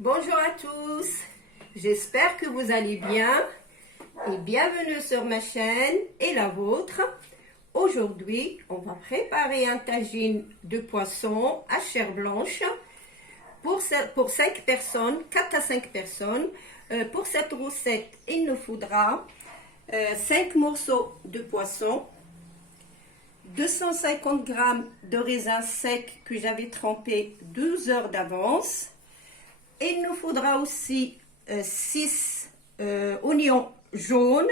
Bonjour à tous, j'espère que vous allez bien et bienvenue sur ma chaîne et la vôtre. Aujourd'hui, on va préparer un tagine de poisson à chair blanche pour 5 personnes, 4 à 5 personnes. Pour cette recette, il nous faudra 5 morceaux de poisson, 250 g de raisin sec que j'avais trempé 12 heures d'avance. Il nous faudra aussi 6 oignons jaunes,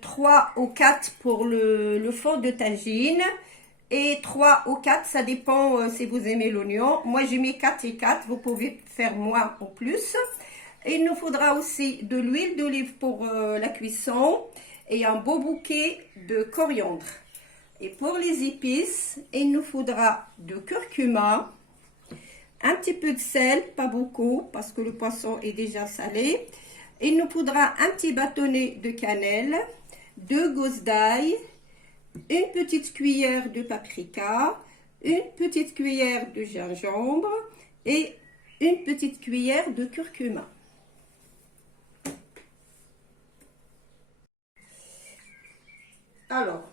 3 ou 4 pour le fond de tagine et 3 ou 4, ça dépend si vous aimez l'oignon. Moi j'ai mis 4 et 4, vous pouvez faire moins ou plus. Il nous faudra aussi de l'huile d'olive pour la cuisson et un beau bouquet de coriandre. Et pour les épices, il nous faudra de curcuma, un petit peu de sel, pas beaucoup parce que le poisson est déjà salé. Il nous faudra un petit bâtonnet de cannelle, 2 gousses d'ail, une petite cuillère de paprika, une petite cuillère de gingembre et une petite cuillère de curcuma. Alors,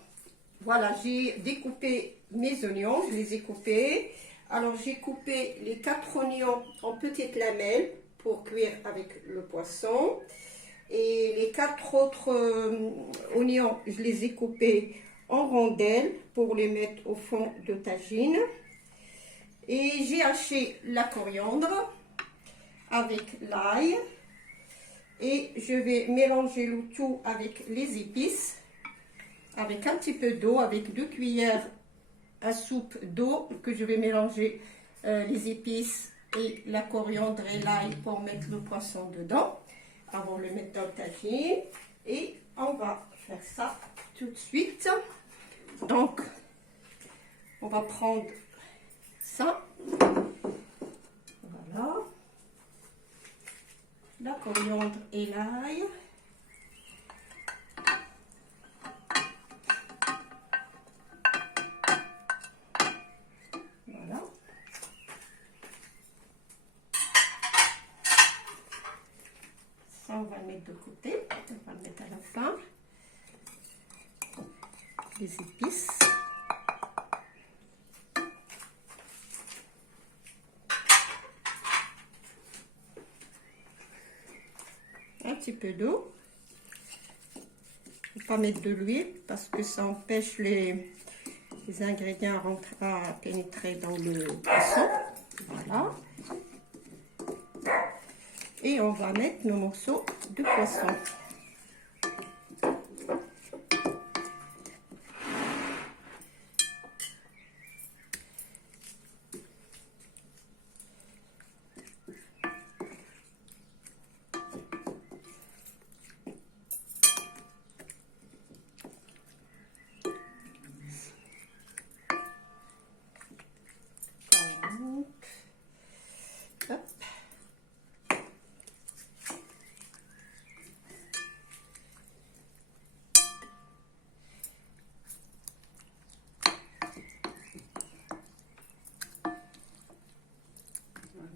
voilà, j'ai découpé mes oignons, je les ai coupés. Alors, j'ai coupé les 4 oignons en petites lamelles pour cuire avec le poisson. Et les 4 autres oignons, je les ai coupés en rondelles pour les mettre au fond de tagine. Et j'ai haché la coriandre avec l'ail. Et je vais mélanger le tout avec les épices, avec un petit peu d'eau, avec 2 cuillères à soupe d'eau que je vais mélanger les épices et la coriandre et l'ail pour mettre le poisson dedans avant de le mettre dans le tagine. Et on va faire ça tout de suite. Donc on va prendre ça, voilà, la coriandre et l'ail. On va le mettre de côté, on va le mettre à la fin. Les épices. Un petit peu d'eau. Il ne faut pas mettre de l'huile parce que ça empêche les ingrédients à pénétrer dans le poisson. Voilà. Et on va mettre nos morceaux de poisson. Hop.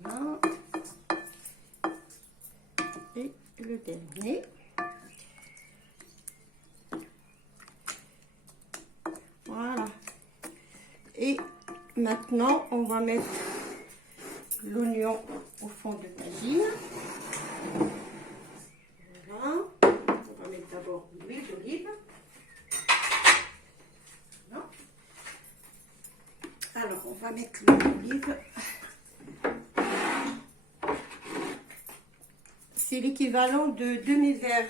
Voilà. Et le dernier. Voilà. Et maintenant, on va mettre l'oignon au fond de tagine. Voilà. On va mettre d'abord l'huile d'olive. Voilà. Alors, on va mettre l'huile d'olive. C'est l'équivalent de demi-verre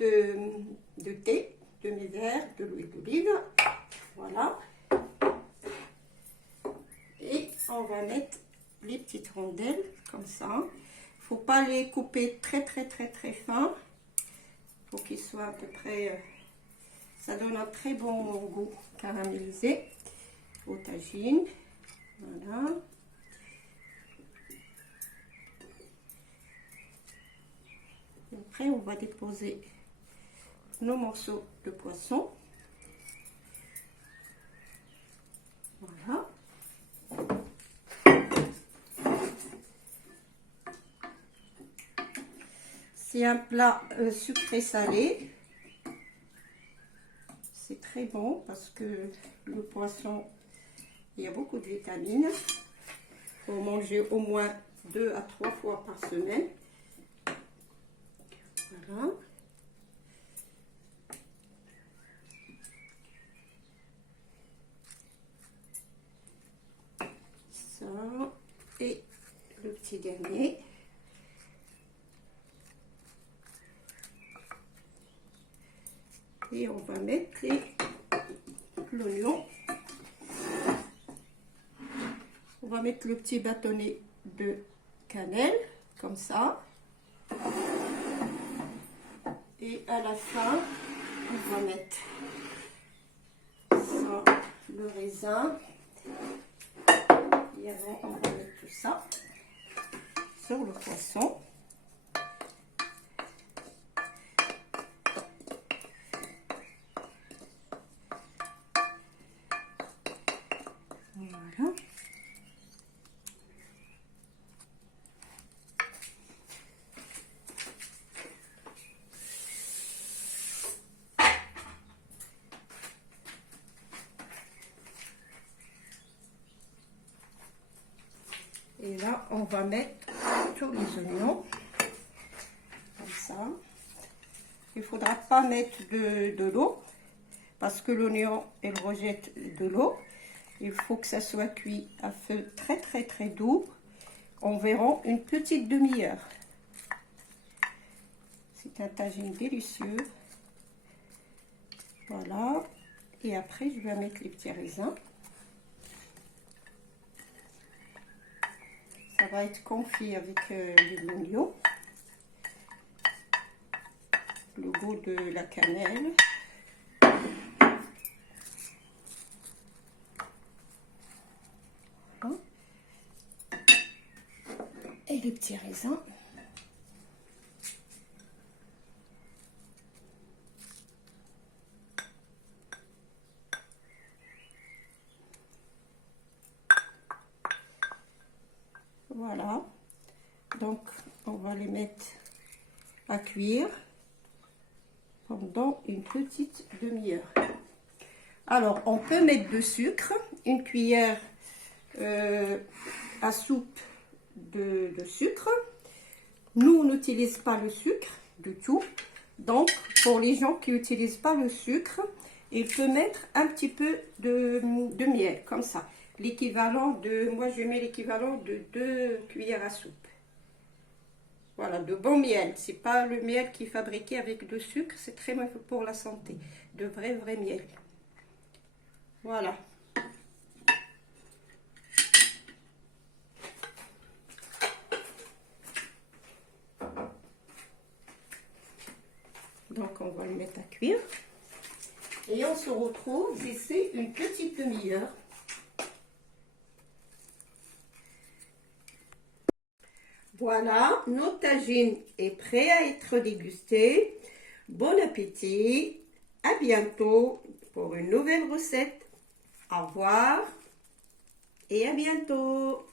de thé, demi-verre de l'huile d'olive. Voilà. Et on va mettre les petites rondelles comme ça. Il ne faut pas les couper très fin. Il faut qu'ils soient à peu près... ça donne un très bon goût caramélisé au tagine. Voilà. Et après, on va déposer nos morceaux de poisson. Voilà. C'est un plat sucré-salé. C'est très bon parce que le poisson, il y a beaucoup de vitamines. Il faut manger au moins 2 à 3 fois par semaine. Voilà. Ça. Et le petit dernier. Et on va mettre l'oignon. On va mettre le petit bâtonnet de cannelle, comme ça. Et à la fin, on va mettre ça, le raisin. Et avant, on va mettre tout ça sur le poisson. Voilà. Et là, on va mettre tous les oignons, comme ça. Il ne faudra pas mettre de l'eau, parce que l'oignon, elle rejette de l'eau. Il faut que ça soit cuit à feu très très très doux, environ une petite demi-heure. C'est un tagine délicieux. Voilà. Et après, je vais mettre les petits raisins. Ça va être confit avec l'oignon, le goût de la cannelle. Voilà. Et les petits raisins. Voilà, donc on va les mettre à cuire pendant une petite demi-heure. Alors, on peut mettre de sucre, une cuillère à soupe de sucre. Nous, on n'utilise pas le sucre du tout. Donc, pour les gens qui n'utilisent pas le sucre, il peut mettre un petit peu de miel, comme ça. L'équivalent de, moi je mets l'équivalent de 2 cuillères à soupe. Voilà, de bon miel. C'est pas le miel qui est fabriqué avec du sucre, c'est très mauvais pour la santé. De vrai miel. Voilà. Donc on va le mettre à cuire. Et on se retrouve d'ici une petite demi-heure. Voilà, notre tagine est prêt à être dégusté. Bon appétit, à bientôt pour une nouvelle recette. Au revoir et à bientôt.